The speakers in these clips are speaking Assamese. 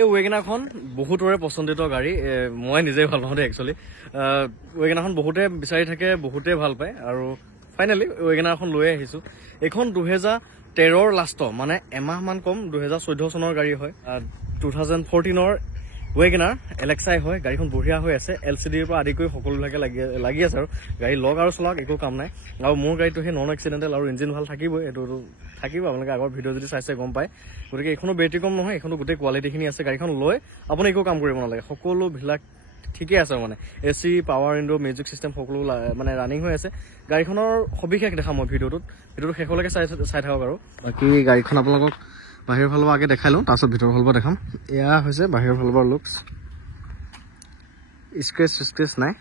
এই ৱেগনাৰখন বহুতৰে পচন্দিত গাড়ী মই নিজেই ভাল পাওঁ দেই একচুৱেলি ৱেগনাৰখন বহুতে বিচাৰি থাকে বহুতে ভাল পায় আৰু ফাইনেলি ৱেগনাৰখন লৈ আহিছোঁ এইখন 2013ৰ লাষ্টৰ মানে এমাহমান কম 2014 চনৰ গাড়ী হয় 2014ৰ ৱেগনাৰ এলেক্সাই হয় গাড়ীখন বঢ়িয়া হৈ আছে LCDৰ পৰা আদি কৰি সকলোবিলাকে লাগি আছে আৰু গাড়ী লগ আৰু চলাওক একো কাম নাই আৰু মোৰ গাড়ীটো সেই নন এক্সিডেণ্টেল আৰু ইঞ্জিন ভাল থাকিবই এইটো থাকিব আপোনালোকে আগৰ ভিডিঅ' যদি চাইছে গম পায় গতিকে এইখনো বেটেৰী কম নহয় এইখনো গোটেই কোৱালিটিখিনি আছে গাড়ীখন লৈ আপুনি একো কাম কৰিব নালাগে সকলোবিলাক ঠিকে আছে মানে AC power window music system সকলো মানে ৰানিং হৈ আছে গাড়ীখনৰ সবিশেষ দেখাম মই ভিডিঅ'টো শেষলৈকে চাই থাকক আৰু বাকী গাড়ীখন আপোনালোকক বাহিৰৰ ফালৰ পৰা আগে দেখাই লওঁ তাৰপিছত ভিতৰৰ ফালৰ পৰা দেখাম এয়া হৈছে বাহিৰৰ ফালৰ পৰা লুকছ স্ক্ৰেচ নাই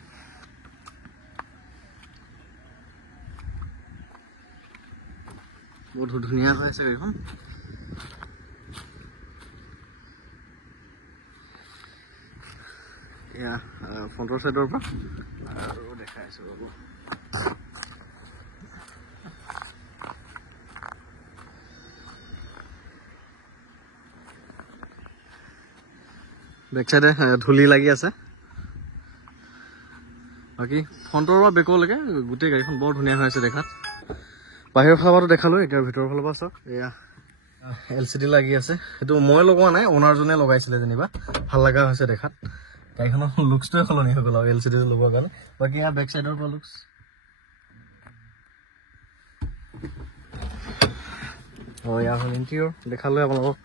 বহুত ধুনীয়া হৈ আছে গাড়ীখন এয়া ফ্ৰণ্টৰ চাইডৰ পৰা আৰু দেখাই আছো ৰ'ব বেক চাইডে ধূলি লাগি আছে বাকী ফ্ৰণ্টৰ পৰা বেকলৈকে গোটেই গাড়ীখন বৰ ধুনীয়া হৈ আছে দেখাত বাহিৰৰ ফালৰ পৰা দেখালোঁ এতিয়া ভিতৰৰ ফালৰ পৰা চাওক এয়া LCD লাগি আছে সেইটো মই লগোৱা নাই অনাৰজনে লগাইছিলে যেনিবা ভাল লগা হৈছে দেখাত গাড়ীখনৰ লুকছটোৱে সলনি হৈ গ'ল আৰু LCD লগোৱাৰ কাৰণে বাকী এয়া বেক চাইডৰ পৰা লুকছ এয়া হ'ল ইণ্টেৰিয়ৰ দেখালোঁ আপোনালোকক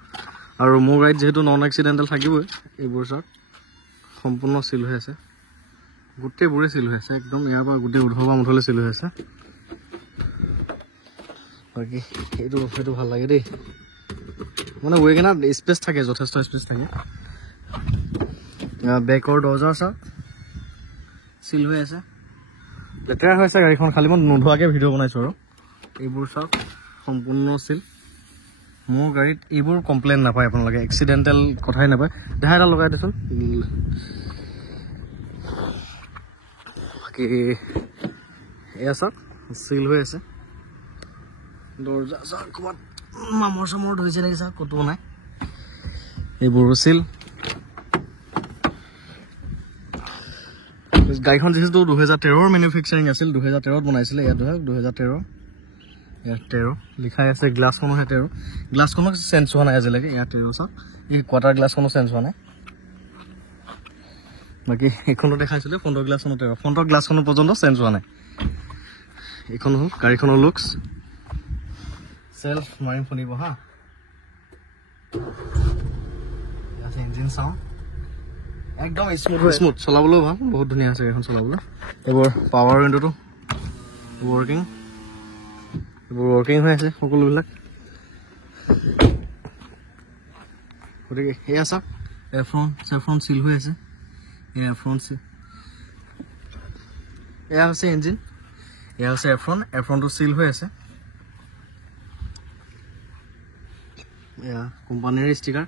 আৰু মোৰ গাড়ীত যিহেতু নন এক্সিডেণ্টেল থাকিবই এইবোৰ চাওক সম্পূৰ্ণ চিল হৈ আছে গোটেইবোৰে চিল হৈ আছে একদম ইয়াৰ পৰা গোটেই উধৰ পৰা মুঠলৈ চিল হৈ আছে বাকী সেইটো ভাল লাগে দেই মানে ৱেগনাৰ স্পেচ থাকে যথেষ্ট স্পেচ থাকে বেকৰ দৰ্জা চাওক চিল হৈ আছে লেতেৰা হৈ আছে গাড়ীখন খালি মই নোধোৱাকৈ ভিডিঅ' বনাইছোঁ আৰু এইবোৰ চাওক সম্পূৰ্ণ চিল মোৰ গাড়ীত এইবোৰ কমপ্লেইন নাপায় আপোনালোকে এক্সিডেণ্টেল কথাই নাপায় দেহা এটা লগাই দেচোন বাকী এয়া চাওক চিল হৈ আছে দৰ্জা চাওক ক'ৰবাত মামৰ চামৰ ধৰিছে নেকি চাওক ক'তো নাই এইবোৰো চিল গাড়ীখন যিহেতু 2013ৰ মেনুফেকচাৰিং আছিল 2013ত বনাইছিলে ইয়াত ধৰক 2013 ইয়াত 13 লিখাই আছে গ্লাছখনো হে 13 গ্লাছখনো চেঞ্জ হোৱা নাই আজিলৈকে ইয়াত 13 চাওক এই কোৱাৰ্টাৰ গ্লাছখনো চেঞ্জ হোৱা নাই বাকী এইখনো দেখাইছিলে ফ্ৰণ্টৰ গ্লাছখনো 13 ফ্ৰণ্টৰ গ্লাছখনো পৰ্যন্ত চেঞ্জ হোৱা নাই এইখন হ'ল গাড়ীখনৰ লুকছ সেলফ মাৰিম শুনিব হা ইয়াত ইঞ্জিন চাউণ্ড একদম স্মুথ চলাবলৈও ভাল বহুত ধুনীয়া আছে এখন চলাবলৈ এইবোৰ পাৱাৰ উইণ্ডোটো ৱৰ্কিং হৈ আছে সকলোবিলাক গতিকে এয়া চাওক এফ্ৰন চিল হৈ আছে এয়া হৈছে ইঞ্জিন এয়া হৈছে এফ্ৰনটো চিল হৈ আছে এয়া কোম্পানীৰ ষ্টিকাৰ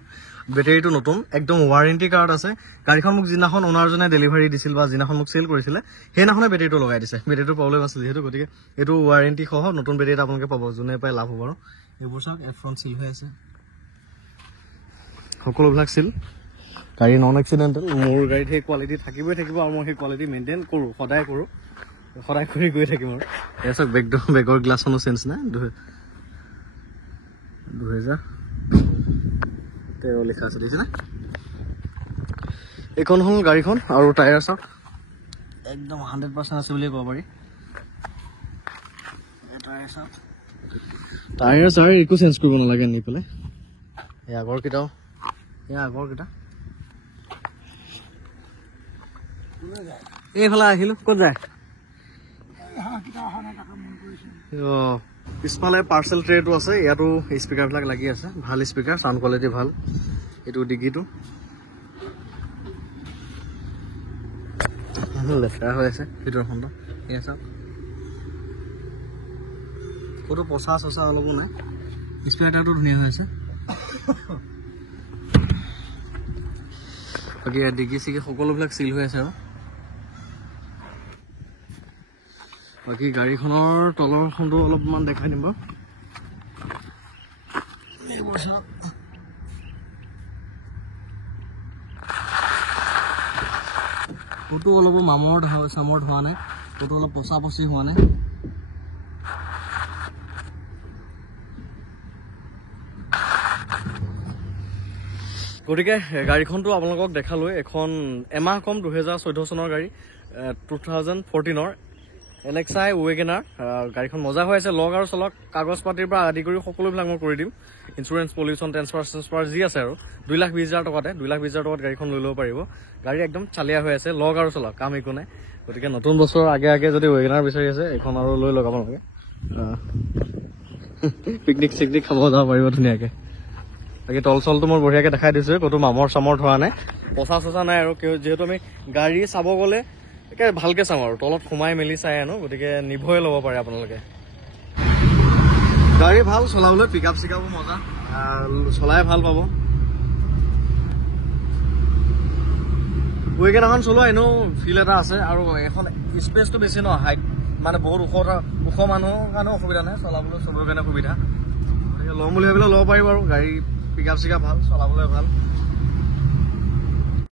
বেটেৰীটো নতুন একদম ৱাৰেণ্টি কাৰ্ড আছে গাড়ীখন মোক যিদিনাখন অনাৰজনে ডেলিভাৰী দিছিল বা যিদিনাখন মোক চেল কৰিছিলে সেইদিনাখনে বেটেৰীটো লগাই দিছে বেটেৰীটো প্ৰব্লেম আছিল যিহেতু গতিকে এইটো ৱাৰেণ্টি সহ নতুন বেটেৰী এটা আপোনালোকে পাব যোনে পাই লাভ হ'ব আৰু এইবোৰ চাওক এফ্ৰন চিল হৈ আছে সকলোবিলাক চিল গাড়ী নন এক্সিডেণ্টেল মোৰ গাড়ীত সেই কোৱালিটি থাকিবই থাকিব আৰু মই সেই কোৱালিটি মেইনটেইন কৰোঁ সদায় কৰি গৈ থাকিম আৰু এয়া চাওক বেগৰ গ্লাছখনো চেঞ্জ নাই 2013 লিখা আছে দেখিছেনে এইখন হ'ল গাড়ীখন আৰু টায়াৰ চাওক একদম 100% আছে বুলিয়ে ক'ব পাৰি টায়াৰ চাৰ একো চেঞ্জ কৰিব নালাগে নি পেলাই এই আগৰকেইটা এইফালে আহিলোঁ ক'ত যায় পিছফালে পাৰ্চেল ট্ৰেটো আছে ইয়াতো স্পীকাৰবিলাক লাগি আছে ভাল স্পীকাৰ চাউণ্ড কোৱালিটি ভাল এইটো ডিগিটো লেতেৰা হৈ আছে ভিতৰখনটো এয়া চাওক ক'তো পচা চচা অলপো নাই স্পীকাৰটো ধুনীয়া হৈ আছে বাকী ডিগি চিগি সকলোবিলাক চিল হৈ আছে আৰু বাকী গাড়ীখনৰ তলৰখনটো অলপমান দেখাই দিম বাৰু ক'তো অলপ মামৰ চামৰ হোৱা নাই, ক'তো অলপ পচা পচি হোৱা নাই। গতিকে গাড়ীখনটো আপোনালোকক দেখালোৱে। এখন এমাহ কম 2014 চনৰ গাড়ী, 2014ৰ এলেক্সাই ৱেগেনাৰ। গাড়ীখন মজা হৈ আছে। লগ আৰু চলক, কাগজ পাতিৰ পৰা আদি কৰি সকলোবিলাক মই কৰি দিম। ইঞ্চুৰেঞ্চ, পলিউশ্যন, ট্ৰেন্সফাৰ যি আছে আৰু 2,20,000 টকাতে 2,20,000 টকাত গাড়ীখন লৈ ল'ব পাৰিব। গাড়ী একদম চালিয়া হৈ আছে, লগ আৰু চলক, কাম একো নাই। গতিকে নতুন বছৰৰ আগে আগে যদি ৱেগেনাৰ বিচাৰি আছে, এখন আৰু লৈ লওক আপোনালোকে। পিকনিক চিকনিক খাব যাব পাৰিব ধুনীয়াকে। বাকী তল চলটো মই বঢ়িয়াকে দেখাই দিছোঁ, ক'তো মামৰ চামৰ ধৰা নাই, পচা চচা নাই। আৰু যিহেতু আমি গাড়ী চাব গ'লে একে ভালকে চাম আৰু তলত সোমাই মেলি চাই আনো, গতিকে নিভয়ে ল'ব পাৰে আপোনালোকে। গাড়ী ভাল চলাবলৈ, পিক আপ চিক আপো মজা, চলাই ভাল পাব। ৱেগেনাৰখন চলোৱা এনেও ফিল এটা আছে, আৰু এখন স্পেচটো বেছি ন, হাইট মানে বহুত ওখ মানুহৰ কাৰণেও অসুবিধা নাই, চলাবলৈ চবৰে কাৰণে সুবিধা। গতিকে ল'ম বুলি ভাবিলে ল'ব পাৰিব। আৰু গাড়ী পিক আপ চিক আপ ভাল, চলাবলৈ ভাল।